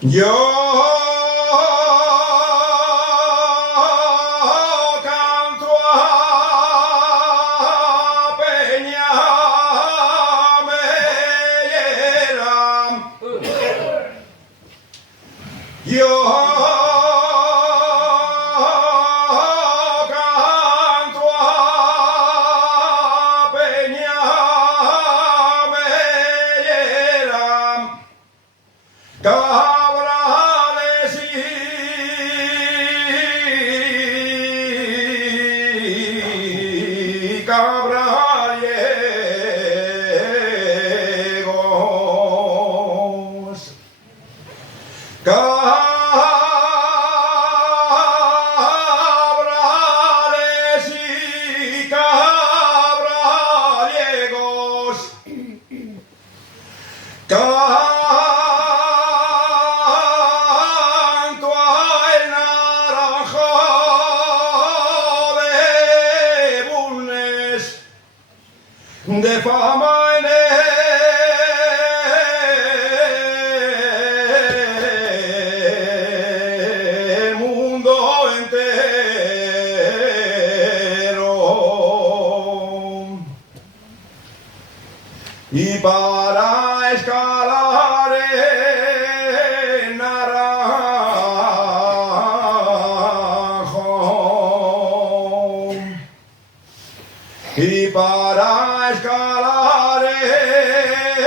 Yo canto a Peña Mellera. Yo canto a Peña Mellera. Cabrales y cabrallegos. Cabrales y cabrallegos. Canto al naranjo de Bulnes, de fama en el mundo entero. Y para escalar el naranjo, y para escalar el